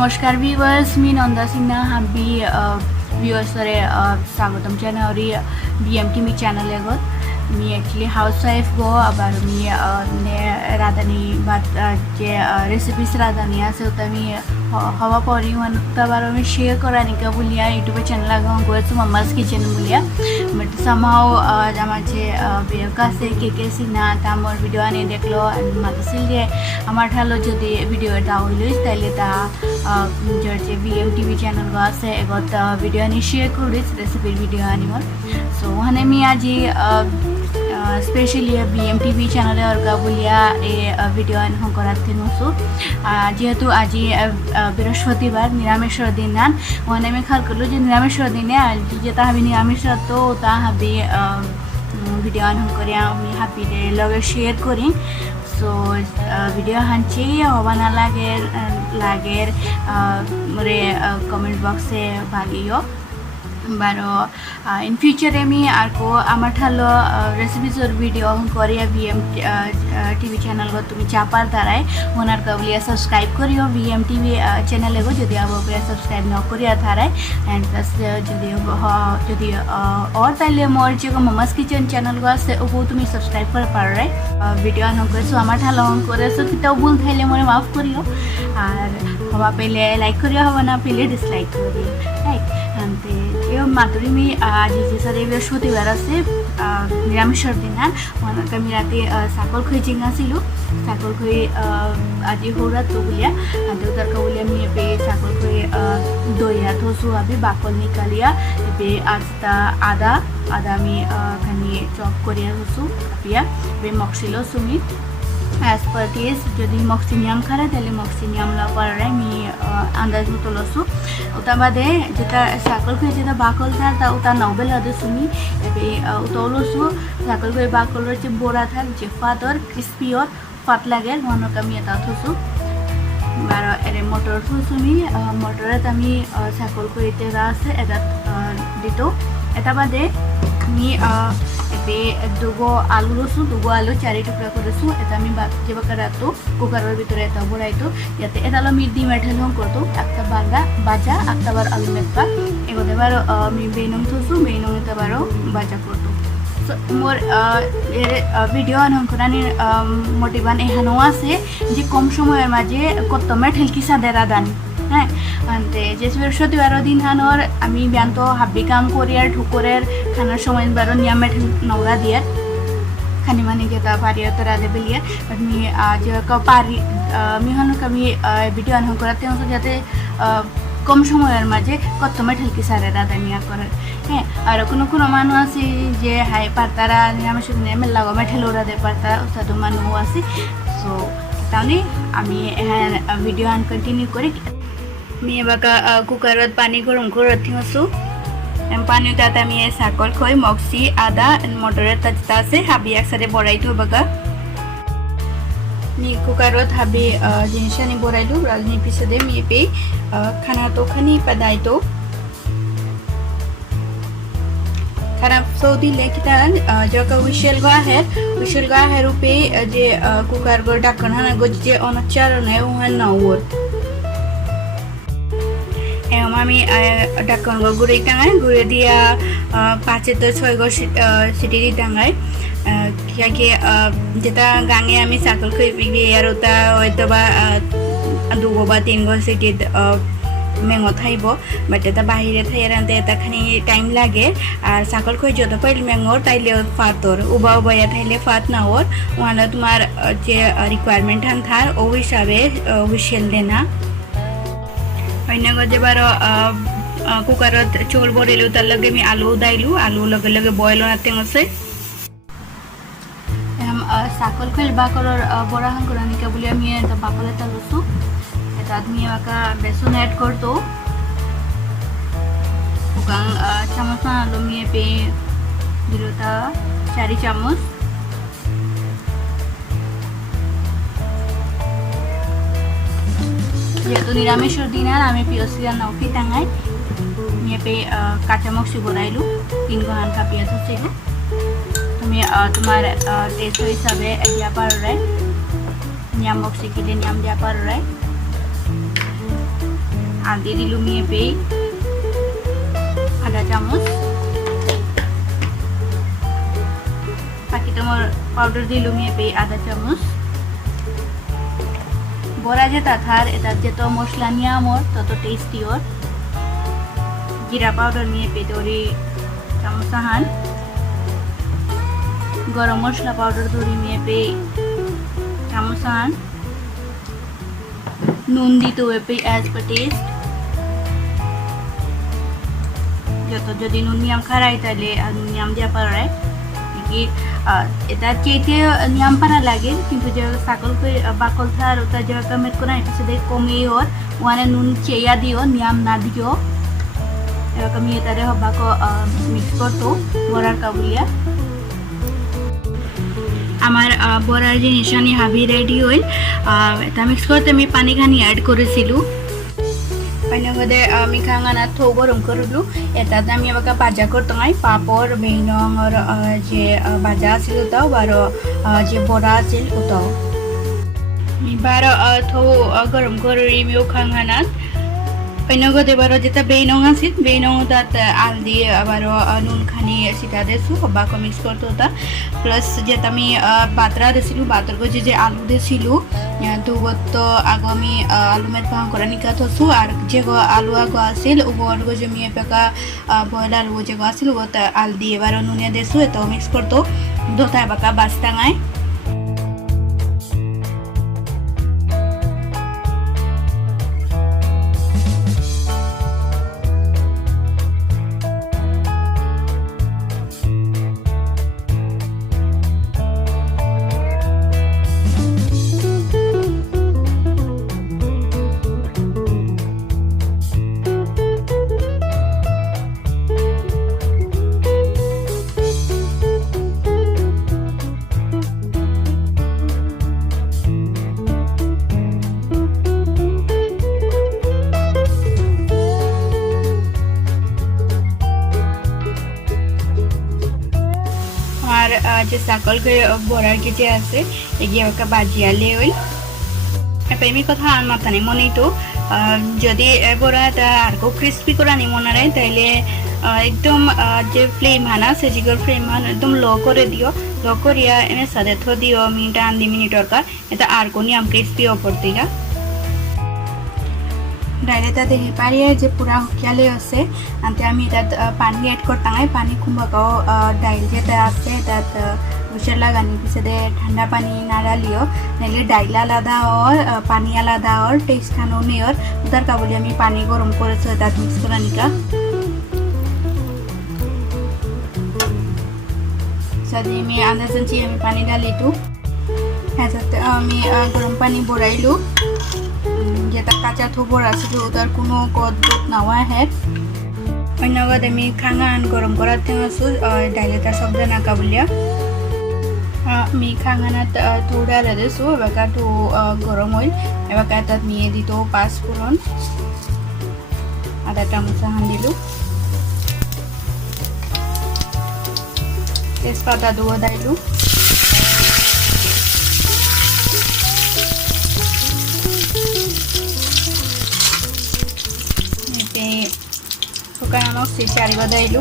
नमस्कार व्यूअर्स, मी नंदा सिन्हा हाबी व्यूअर्सरे स्वागतम जानेवारी BMT मी चॅनल एगोत मी ॲक्च्युली हाऊस वाईफ गो आबार मी राधानी बात जे रेसिपीज राधानी असे होता मी हवा परी तबार मी शेयर करा निका बोलिया यूट्यूब चॅनल आग गोयचो मम्माज किचन बोलिया बट समहाउ आमाचे कासे के सिन्हा तामर भिडिओ आनी देखलो मागिसिल जे आमार ठालो जदि भिडिओ एटा हइलिस ताइले ता जे BMTV चॅनल गो आसे एगत भिडिओ आनी शेयर करिस रेसिपी भिडिओ आनी सो वहाने मी আজি स्पेशली BMTV चैनल और बुलिया भिडिओ हंकरात थी जेहेतु आज बृहस्पतिवार निरामिषर दिन वहाने मैं ख्याल करलो निरामिषर दिन जेटा हाबी निरामिष तो हाबी भिडिओ हंकरिया हाबी लगे शेयर करी सो भिडिओ हांची हवा ना लागे मोरे कमेंट बॉक्से भागियो बारो इन फ्यूचर मी आको आमार ठालो रेसिपीजर भिडिओ करिया BMTV चैनल गो तुम चापार दाराय ओनार कबलिया सब्सक्राइब करियो BMTV चैनल गो जदि अब सब्सक्राइब न करिया थाराय एंड प्लस जदि और ताइले मोर जे मम्माज किचन चैनल गो आसे ओ तुम सब्सक्राइब कर पाराय भिडिओ न करसो आमार ठालो ऑन करेसो किता भूल थाइले मोरे माफ करियो और हवा पेले लाइक करियो हवा ना पेले डिसलाइक करियो राइट अंते यो मातुरी मी आज जे सारे बृहस्पतिवार आसे निरामिषर दिन मन कमी राते साकल खई जिंगासिलु साकल खई आज होरात तो बुलिया देउतार का बुलिया मी पे साकल खई दोया थोसु अभी बाकल निकालिया पे आस्ता आदा मी खानी चॉप करिया थोसु पिया बे मक्सिलो सुमी एज पर टेस्ट जदि मक्सिनियाम खारा ताहले मक्सिनियाम ला पाराय मी आंदाज मतो लसु उता बादे जेटा साकल खई जेटा बाकल था ता उता नोबेल आदे सुमी एबे उता लसु साकल खई बाकलर जे बोरा था जे फादर क्रिस्पी और फाट लागे मन कमी एटा थसु बारो एरे मटर थसुमी मटरत आमी साकल खई तेरा আছে এটা दितो এটা बादे मी एबे दुगो आलू लसु दुगो आलू चारि टुकड़ा करेसु एटा मी जेबा करातो कुकारेर भितरे एटा बराइतो याते एटालो मी डिम एठालो करतो একটা বাজা একটা বার আলু মেপা এগোতে বারো मी बेनम थसु बेनम एटा बारो बाजा करतो सो मोर ভিডিও অনকরানি মোটিভান এহানো আছে যে কম সময়ের মাঝে কত মেঠেলকি সাদে রাদানি हाँ अंते जैसे बृहस्पतिवार दिन हानर आमी ब्यांतो हाबी काम करियार ठुकरेर खानार समय बारो निया मेठेल नौरा दियार खानी मानी जेता पारिया तो राधे बेलिया बट मी आज का पारी मी हन कमी भिडिओ अन कराते हूं जाते कम समयर माझे कत मेठेल की सारे राधा निया करे हाँ और कोनो मानु आसी जे हाय पारतारा निरामिष दिन मेला गो मेठेल राधे पारतारा उसादो मानु आसी सो तावनी आमी भिडिओ अन कंटिन्यू करी मी एबाका कुकारात पानी गरम करत थिंसु पानी तात आमी साकल खई मक्सी आदा मटरेर ताजता আছে हाबी एकसाथे बराइतो बागा मी कुकारात हाबी जिनिसानि बराइलु राजनि पिसदे मी पे खाना तो खनी पदाइतो खाना सौदी लेखिता जका विशेल गा है रुपे जे कुकार गो ढक्कन हाना गो जे अनचार ने वहां नावर আমি ঢাকন গুড়ি টাঙাই গুড়ি দিয়া 5 থেকে 6 গো সিটি দি টাঙাই কিয়াকে যেটা গাঙে আমি সাকল খই বিগি আর ওটা হয়তো বা 2 বা 3 গো সিটি মেঙো থাইব বাট এটা বাহিরে থাইয়ার আনতে এটা খানি টাইম লাগে আর সাকল খই যত পাইল মেঙো তাইলে ফাতর উবা উবায়া থাইলে ফাত না ওর ওয়ানা তোমার যে রিকোয়ারমেন্ট হান থার ও হিসাবে হুইসেল দেনা होइन गजे बारो कुकारत चोल बरेलु तार लगे मी आलू दाइलु आलू लगे लगे बॉयल होनाते गसे हम साकल खइल बाकलर बड़ा हन करानी के बुलिया मी त बाकले ता लसु एटा आदमी वाका बेसन ऐड करतो उकां चामच आलू मी पे दिलोता 4 चामच जेहेतु निरामिषर दिन आमी पियाज नाउकी टांगाई मैं पे काचा मक्सी बनाइलु 3 गो हान का पियाज होछिलो তুমি তোমার টেস্ট হিসাবে দিয়া পারো নিয়াম মক্সি কিলে নিয়াম দিয়া পারো দিয়ে দিলুম নিয়ে পেই আধা চামচ বাকি তোমার পাউডার দিলুম নিয়ে পেই আধা চামচ বড়া যেটা থার এটা যত মশলা নিয়ে আমার তত টেস্টি ওর জিরা পাউডার নিয়ে পেই তোরি চামচ হান গরম মশলা পাউডার ধরি নিয়ে পেই চামচ হান নুন দিতে হবে পেই অ্যাজ পার টেস্ট যত যদি নুন নিয়াম খারাই তাহলে নুন নিয়াম দেওয়া পারে কি এটা চেয়ে নিয়াম পারা লাগে কিন্তু যে সাকল বাকল থার ওটা যে কমেট করা এটা সেটা কমে ওর ওয়ানে নুন চেয়া দিও নিয়াম না দিও এবার আমি এটারে হবাক মিক্স করতো বড়ার কাবুলিয়া আমার বড়ার জিনিস আনি হাবি রেডি হইল এটা মিক্স করতে আমি পানি খানি অ্যাড করেছিল পাইনগদে আমি খাঙানা থো গরম করলু এটাতে আমি আবার ভাজা করতে হয় পাপড় বেইনর যে ভাজা আছিল ওটাও বার যে বড়া আছিল ওটাও আমি বার থো গরম করি আমিও খাঙানাত পাইনগদে বার যেটা বেইনং আছিল বেইনং তাত আল দিয়ে আবার নুন খানি সিটা দেছো হবাক মিক্স করতে ওটা প্লাস যেটা আমি বাতরা দিছিলো বাতর যে আলু দিছিলো দুবত আগ আমি আলু মেট ভাঙ করা নিকা থসু আর যে আলু আগ আছিল ওগর যে আমি এপাকা বয়ল আলু যে আছিল ওটা আল দিয়ে এবার নুনে দেছো এটাও মিক্স করতো দোতা এবাকা বাস্তাঙায় আর যে সাকল বড়ার যে আছে এগিয়ে ওকে বাজিয়ালে ওই এমনি কথা আর মাথা নেই মনে তো যদি বড়াটা আর ক্রিস্পি করা নি মনে হয় তাইলে একদম যে ফ্লেম হানা সেজিগর ফ্লেম হান একদম লো করে দিও লো করিয়া এনে সাথে থো দিও মিনিট আন 2 মিনিট দরকার এটা আর কোনি আম ক্রিস্পি ওপর দিলা ডাইরেটা দেখি পারিয়ে যে পুরা হুকিয়ালে আছে আনতে আমি তাত পানি এড করতাম পানি কুম্বাকাও ডাইল যেটা আছে তাত বুসের লাগানি পিছনে ঠান্ডা পানি নাড়ালিও নাইলে ডাইল আলাদা ওর পানি আলাদা ওর টেস্ট খানো নেই ওর তার কাবলি আমি পানি গরম করেছি তাত মিক্স করা নিকা সাথে আমি আধা চামচি আমি পানি ঢালিটু হ্যাঁ সাথে আমি গরম পানি বড়াইলু যেটা কাঁচা থুবর আছিল ওটার কোনো গদগদ নাওয়া হেড অন্যগত আমি খাঙান গরম করার আছো ডাইলেটা শব্দ নাকা বলিয়া আমি খাঙানাত থু ডালে দিছো এবার থু গরম হইল এবার তাত নিয়ে দিত 5 ফোড়ন আধা চামচ হান দিলু তেজপাতা দুও দাইলু শুকাই আমাক চারি বদাইলু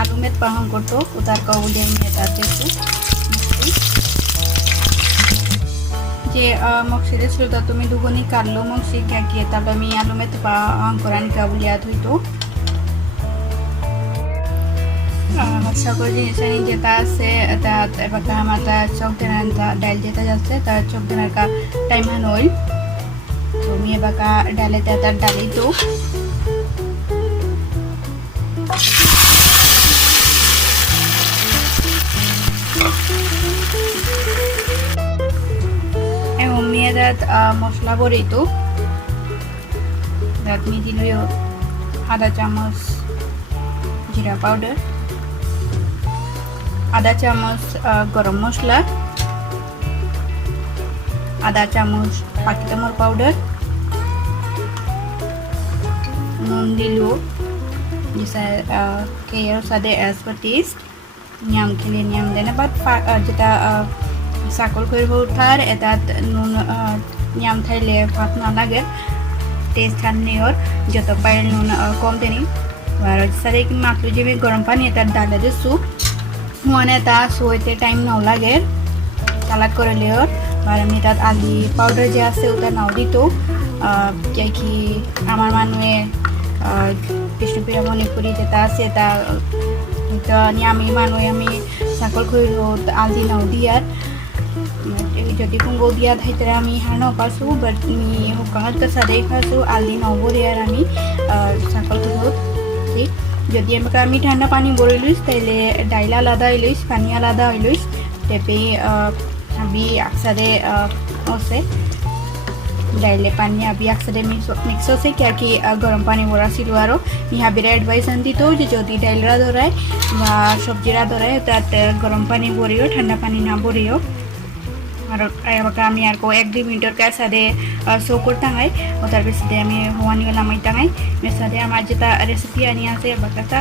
আলু মেট পাহন করতো উতার কাবুলি আমি এটা দিয়েছি যে মক্সি দিয়েছিল তা তুমি দুগুনি কাটলো মক্সি গিয়ে তারপর আমি আলু মেট পাহন করানি কাবুলিয়া ধুইতো সকল জিনিস যেটা আছে তাত এবার আমার চক দেনার ডাইল যেটা যাচ্ছে তার চক দেনার কা টাইম হান হইল তো আমি এবার ডালে তার ডালি তো এবং মেয়ে তাত মশলা বড়ি তো তাত আমি দিল আধা চামচ জিরা পাউডার আধা চামচ গরম মশলা আধা চামচ পাকিতামর পাউডার নুন দিলু जिसे केयर सादे एज पर टेस्ट नियम खेले नियम देना बाद जेटा साकल কৰিব উঠাৰ এটাত নুন নিয়ম থাইলে ভাত না লাগে টেস্ট আননি ওর যত পাইল নুন কম দেনি আর সাথে মাত্র যে গরম পানি তার ডালে দিচ্ছু মানে তা সোইতে টাইম নাও লাগে সালাদ করে লিওর আর আমি তাত আলি পাউডার যে আছে ওটা নাও দিত কি আমার মানুষে বিষ্ণুপ্রিয়া মণিপুরি যেটা আছে তা আমি মানুষ আমি চাকল খৈর আলদি নাও দিয়ার যদি কুঙ্গো দিয়া থাইতে আমি হার নাও পারছু বাট আমি হুকাহাত কাছাদেই পারছু আলদি নাও বরিয়ার আমি চাকল খৈর ঠিক যদি আমি ঠান্ডা পানি বড়ি লইস তাইলে ডাইল আলাদা হইলইস পানি আলাদা হইলইস তেপে আমি একসাথে আছে डाइले पानी अभी अक्सर मिक्स से क्या कि गरम पानी बड़ा सिलो आरो यहाँ बेरा एडवाइस आन दी तो जो डाइलरा धराए सब्जीरा धराए ताते गरम पानी बड़ियो ठंडा पानी ना बड़ियो और আমি আর কো 1-2 মিনিটের কাছে শো করতে হয় ও তার বেশি আমি হওয়ানি গেলাম মাইটা হয় এর সাথে আমার যেটা রেসিপি আনি আছে বাকাটা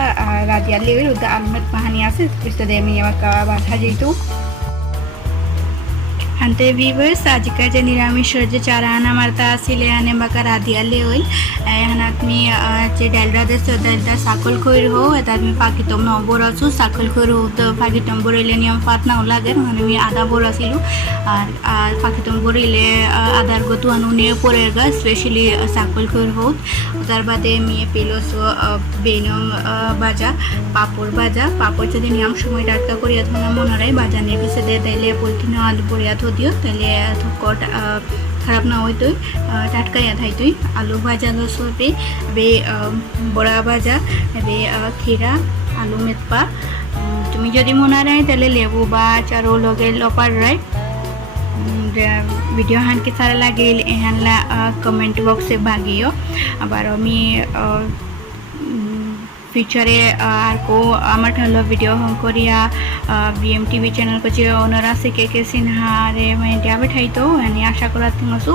রাদিয়া লেভেল ওটা আলমত পাহানি আছে বেশি আমি বাকা বাছা যেতো हांते वीवर्स आज का जे निरामिषर जे चाराना मारता आसिले आने बाका राधिया ले होईल हानात मी जे डालरा देसो डालरा साकल खोयर हो एतात मी पाकितम न बोरासु साकल खोयर हो तो पाकितम बोरेले नियम पात ना लागे মানে मी आधा बोरासिलु আর পাকিতম बोरेले आधार गतु अनुने परेगा स्पेशली साकल खोयर हो তার বাদে मी পেলোসো বেনম বাজা পাপড় যদি নিয়ম সময় টাটকা করিয়া ধনা মনরাই বাজানে পিছে দে তাইলে পলিথিন আলু পড়িয়া দিও তাহলে থকট খারাপ না হয় তুই টাটকা থাই তুই আলু ভাজা লসপে বে বড়া ভাজা বে খিরা আলু মেতপা তুমি যদি মনে রায় তাহলে লেবু বা চারো লগে লপার রায় ভিডিও হান के सारा लागेल एहानला कमेंट बॉक्स से भागियो আবার আমি फ्यूचरे आर को आमार ठालो वीडियो हम करिया BMTV चैनल को जे ओनर आछे के सिन्हा रे मैं दिया बैठाई तो यानी आशा करा तुमसु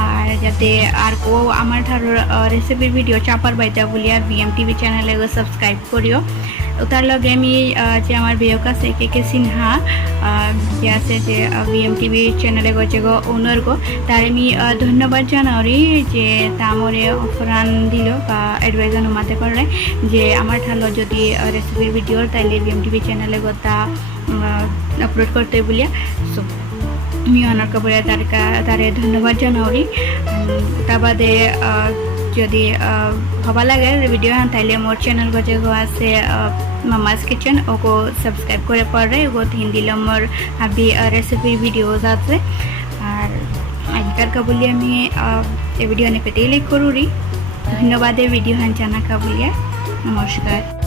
और जाते आर को आमार ठालो रेसिपी वीडियो चापार बाइता बोलिया BMTV चैनल को सब्सक्राइब करियो तार लगे আমি যে আমার বিয়ক আছে के सिन्हा যে আছে যে BMTV চ্যানেলে গো ওনার গো তার আমি ধন্যবাদ জানাওরি যে তামরে অফরান দিল বা অ্যাডভাইস অনুমাতে পারে যে আমার ঠালো যদি রেসিপির ভিডিও তাইলে BMTV চ্যানেলে গো তা আপলোড করতে বলিয়া সো আমি অনার কবরে তারে ধন্যবাদ জানাওরি তা বাদে যদি ভালো লাগে ভিডিও হান তাইলে মোর চ্যানেল গো যে আছে মামাস কিচেন ওগো সাবস্ক্রাইব করে পড়ে ওগো হিন্দিলে মোর আবি রেসিপি ভিডিওস আছে আর আজকাল কা বলি আমি এই ভিডিও নে পেতে লাইক করুরি ধন্যবাদ এই ভিডিও হান জানা কা বলিয়া নমস্কার।